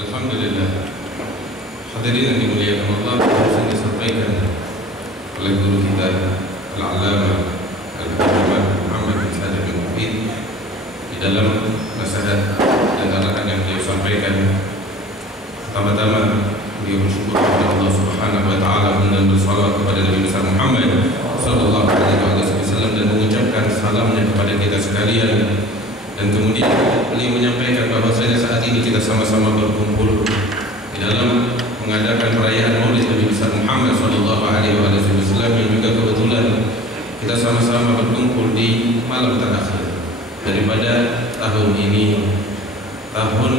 Alhamdulillah. Hadirin yang dimuliakan Allah, yang disampaikan oleh guru kita Al-Allamah Al-Muhammad Muhammad bin Shalih bin Wahid di dalam nasihat dan arahan yang beliau sampaikan. Pertama-tama beliau bersyukur kepada Allah Subhanahu wa taala dan bersalawat kepada Nabi besar Muhammad sallallahu alaihi wasallam dan mengucapkan salamnya kepada kita sekalian. Dan kemudian beliau menyampaikan bahwasanya saat ini kita sama-sama berkumpul di dalam mengadakan perayaan Maulid Nabi besar Muhammad sallallahu alaihi wasallam yang juga kebetulan kita sama-sama berkumpul di malam terakhir daripada tahun ini, tahun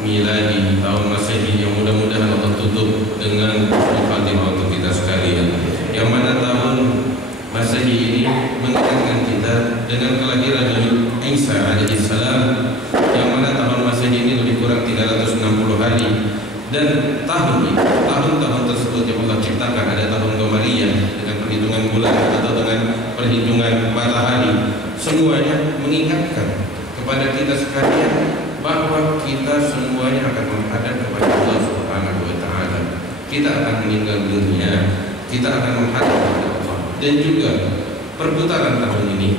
miladi, tahun Masehi yang mudah-mudahan Allah tutup dengan Fatimah untuk kita sekalian. Yang mana tahun Masehi ini mengingatkan kita dengan kelahiran Nabi Isa alaihissalam, yang mana tahun Masehi ini lebih kurang 360 hari. Dan tahun-tahun tersebut yang Allah ciptakan, ada tahun Qamariyah dengan perhitungan bulan atau dengan perhitungan matahari, semuanya mengingatkan kepada kita sekalian bahwa kita semuanya akan menghadap kepada Allah Subhanahu wa taala. Kita akan meninggal dunia, kita akan menghadap kepada Allah. Dan juga perputaran tahun ini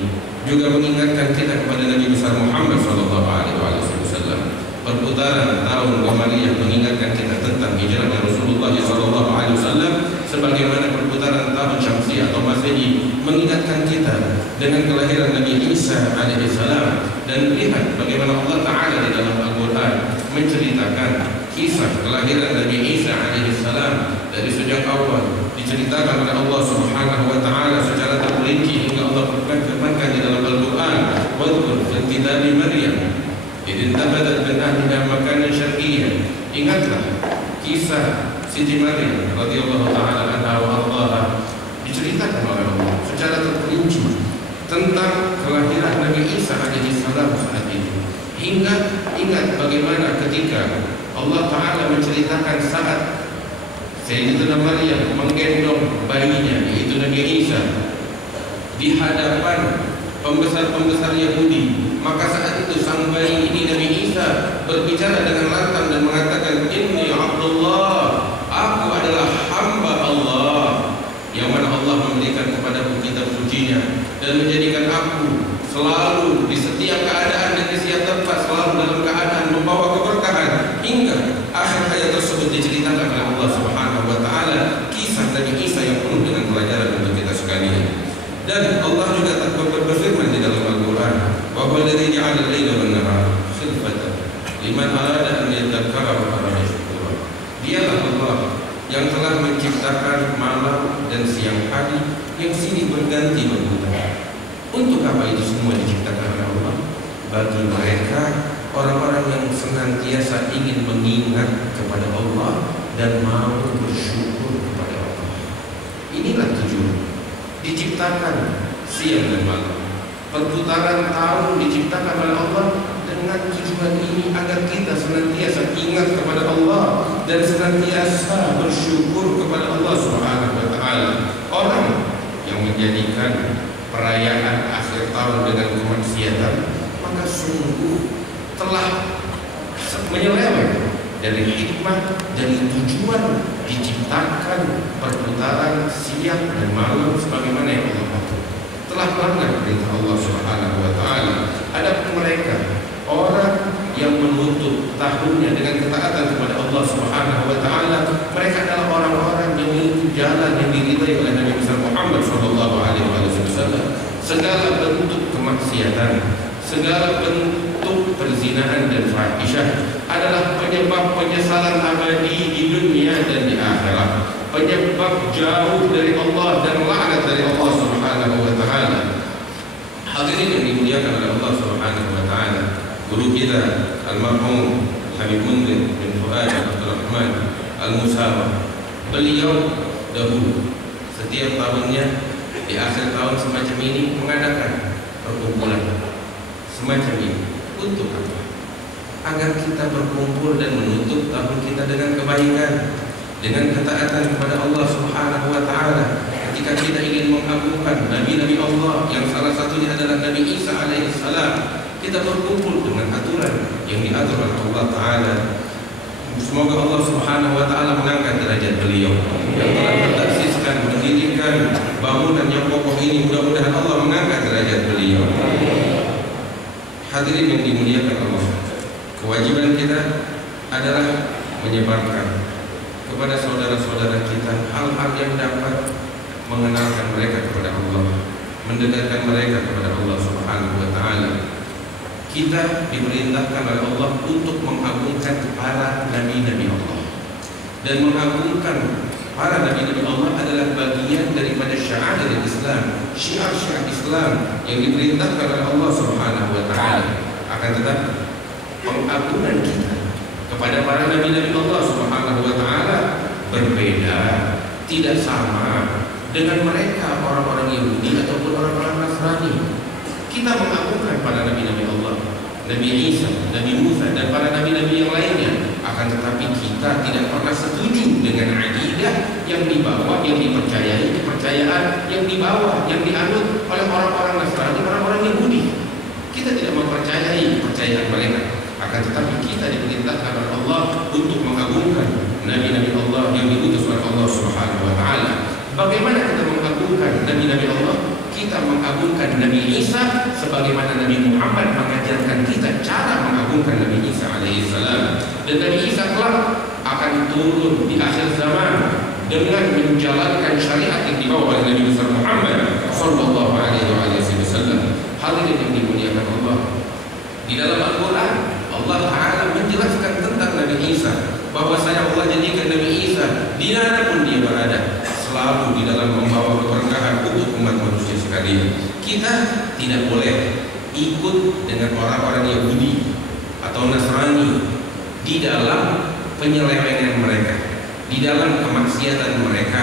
juga mengingatkan kita kepada Nabi besar Muhammad sallallahu alaihi wasallam. Perputaran tahun Qamariyah mengingatkan kita tentang hijrahnya Rasulullah sallallahu alaihi wasallam, sebagaimana perputaran tahun Syamsiyah atau Masehi mengingatkan kita dengan kelahiran Nabi Isa alaihissalam. Dan lihat bagaimana Allah Ta'ala di dalam Al-Quran menceritakan kisah kelahiran Nabi Isa alaihissalam dari sejak awal, diceritakan oleh Allah Subhanahu wa taala secara terperinci hingga Allah berfirmankan di dalam Al-Quran, "Wadhkur fil kitabi Maryam idh intabadat min ahliha makanan syarqiyyan." Ingatlah kisah Siti Maryam radhiyallahu taala anha wa ardhaha, diceritakan oleh Allah secara terperinci tentang kelahiran Nabi Isa alaihissalam saat itu. Hingga ingat bagaimana ketika Allah Ta'ala menceritakan saat Sayyidatuna Maryam menggendong bayinya, yaitu Nabi Isa, di hadapan pembesar-pembesar Yahudi. Maka saat itu sang bayi ini, Nabi Isa, berbicara dengan lantang dan mengatakan, "Inni Abdullah, aku adalah hamba Allah, yang mana Allah memberikan kepadaku kitab sucinya dan menjadikan aku selalu di setiap keadaan dan di setiap tempat selalu dalam keadaan membawa keberkahan." Hingga akhir ayat tersebut diceritakan oleh Allah Subhanahu wa taala kisah Nabi Isa yang penuh dengan pelajaran untuk kita sekalian. Dan Allah juga berfirman di dalam Al-Quran, "Wa huwa alladzi ja'ala al-laila wan-nahara khilfatan liman arada an yadhakkara wa arada syukura." Dialah Allah yang telah menciptakan malam dan siang hari yang silih berganti berputar. Untuk apa itu semua diciptakan oleh Allah? Bagi mereka orang-orang yang senantiasa ingin mengingat kepada Allah dan mau bersyukur kepada Allah. Inilah tujuan diciptakan siang dan malam. Perputaran tahun diciptakan oleh Allah dengan tujuan ini, agar kita senantiasa ingat kepada Allah dan senantiasa bersyukur kepada Allah Subhanahu wa taala. Orang yang menjadikan perayaan akhir tahun dengan kemaksiatan, maka sungguh telah menyeleweng dari hikmah, dari tujuan diciptakan perputaran siang dan malam sebagaimana yang Allah atur. Telah melanggar perintah Allah Subhanahu wa taala. Adapun mereka, orang yang menutup tahunnya dengan ketaatan kepada Allah Subhanahu wa taala, mereka adalah orang-orang yang menuju jalan yang diridai oleh Nabi besar Muhammad sallallahu alaihi wasallam. Segala bentuk kemaksiatan, segala bentuk perzinahan dan fahisyah adalah penyebab penyesalan abadi di dunia dan di akhirat, penyebab jauh dari Allah dan laknat dari Allah Subhanahu wa taala. Hadirin yang dimuliakan oleh Allah Subhanahu wa taala, guru kita almarhum Habib Munzir bin Fuad Abdul Rahman Al-Musawa, beliau dahulu setiap tahunnya di akhir tahun semacam ini mengadakan perkumpulan semacam ini. Untuk apa? Agar kita berkumpul dan menutup tahun kita dengan kebaikan, dengan ketaatan kepada Allah Subhanahu wa taala. Ketika kita ingin mengagungkan nabi-nabi Allah yang salah satunya adalah Nabi Isa alaihissalam, kita berkumpul dengan aturan yang diatur oleh Allah taala. Semoga Allah Subhanahu wa taala mengangkat derajat beliau yang telah mentasiskan, mendirikan bangunan yang kokoh ini. Mudah-mudahan Allah mengangkat derajat beliau. Hadirin yang dimuliakan Allah, kewajiban kita adalah menyebarkan kepada saudara-saudara kita hal-hal yang dapat mengenalkan mereka kepada Allah, mendekatkan mereka kepada Allah Subhanahu wa taala. Kita diperintahkan oleh Allah untuk mengagungkan para nabi-nabi Allah, dan mengagungkan para nabi-nabi Allah adalah bagian daripada syiar Islam, syiar Islam yang diperintahkan oleh Allah Subhanahu wa taala. Akan tetapi pengagungan kita kepada para nabi-nabi Allah Subhanahu wa taala berbeda, tidak sama dengan mereka orang-orang Yahudi ataupun orang-orang Nasrani. Kita mengagungkan para nabi-nabi Allah, Nabi Isa, Nabi Musa, dan para nabi-nabi yang lainnya. Akan tetapi kita tidak pernah setuju dengan akidah yang dibawa, yang dipercayai, kepercayaan yang dibawa, yang dianut oleh orang-orang Nasrani, orang-orang Yahudi. Kita tidak mempercayai kepercayaan mereka. Akan tetapi kita diperintahkan oleh Allah untuk mengagungkan nabi-nabi Allah yang diutus oleh Allah Subhanahu wa taala. Bagaimana kita mengagungkan nabi-nabi Allah? Kita mengagungkan Nabi Isa sebagaimana Nabi Muhammad mengajarkan kita cara mengagungkan Nabi Isa alaihissalam. Dan Nabi Isa kelak akan turun di akhir zaman dengan menjalankan syariat yang dibawa oleh Nabi besar Muhammad sallallahu alaihi wasallam. Hadirin yang dimuliakan Allah, di dalam Al-Quran Allah Ta'ala menjelaskan tentang Nabi Isa, bahwasanya Allah jadikan Nabi Isa dimanapun dia berada selalu di dalam membawa keberkahan untuk umat manusia sekalian. Kita tidak boleh ikut dengan orang-orang Yahudi atau Nasrani di dalam penyelewengan mereka, di dalam kemaksiatan mereka,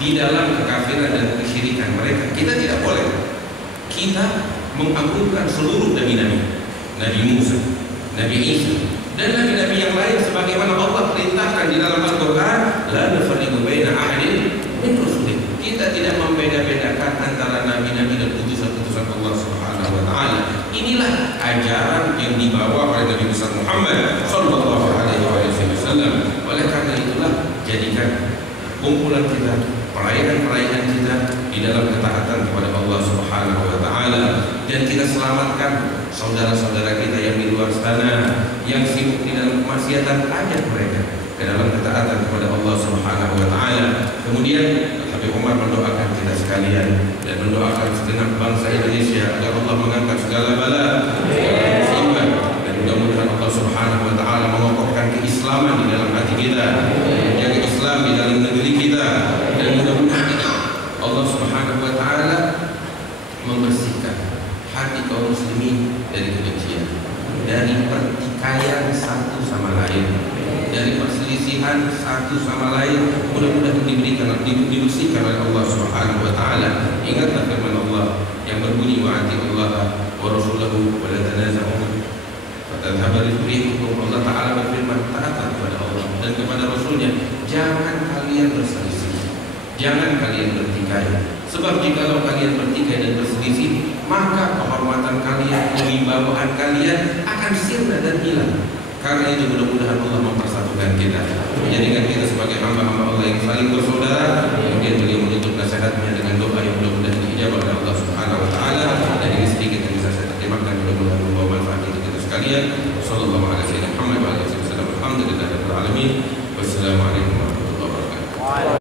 di dalam kekafiran dan kesyirikan mereka. Kita tidak boleh. Kita mengagungkan seluruh nabi-nabi, Nabi Musa, Nabi Isa, dan nabi-nabi yang lain sebagaimana Allah perintahkan di dalam Al-Quran, la nufarriqu baina ahadin min rusulih. Kita tidak membeda-bedakan antara nabi-nabi dan utusan-utusan Allah Subhanahu wa taala. Inilah ajaran yang dibawa oleh Nabi besar Muhammad sallallahu alaihi wasallam. Oleh karena itulah, jadikan kumpulan kita, perayaan-perayaan kita di dalam ketaatan kepada Allah Subhanahu wa taala, dan kita selamatkan saudara-saudara kita yang di luar sana yang sibuk di dalam kemaksiatan. Ajak mereka ke dalam ketaatan kepada Allah Subhanahu wa taala. Kemudian Habib Umar mendoakan kita sekalian dan mendoakan segenap bangsa Indonesia agar Allah mengangkat segala bala, segala musibah, dan mudah-mudahan Allah Subhanahu wa taala mengokohkan keislaman di dalam hati kita, menjaga Islam di dalam negeri kita, dan mudah-mudahan Allah Subhanahu wa taala membersihkan hati kaum muslimin dari kebencian, dari pertikaian satu sama lain, dari perselisihan satu sama lain. Mudah-mudahan dibersihkan oleh Allah Subhanahu wa taala. Ingatlah firman Allah yang berbunyi, wa atiullah wa rasulahu wa la tanaza'u fatadhhabu rihukum. Allah taala berfirman, taatlah kepada Allah dan kepada Rasulnya, jangan kalian berselisih, jangan kalian bertikai. Sebab jikalau kalian bertikai dan berselisih, maka kehormatan kalian, kewibawaan kalian akan sirna dan hilang. Karena itu mudah-mudahan Allah mempersatukan kita, menjadikan kita sebagai hamba-hamba Allah yang saling bersaudara. Kemudian beliau menutup nasihatnya dengan doa yang mudah-mudahan diijabah oleh Allah Subhanahu wa taala. Dan ini sedikit yang bisa saya terjemahkan, mudah-mudahan membawa manfaat untuk kita sekalian. Sallallahu alaihi wasallam. Alhamdulillah rabbil alamin. Wassalamualaikum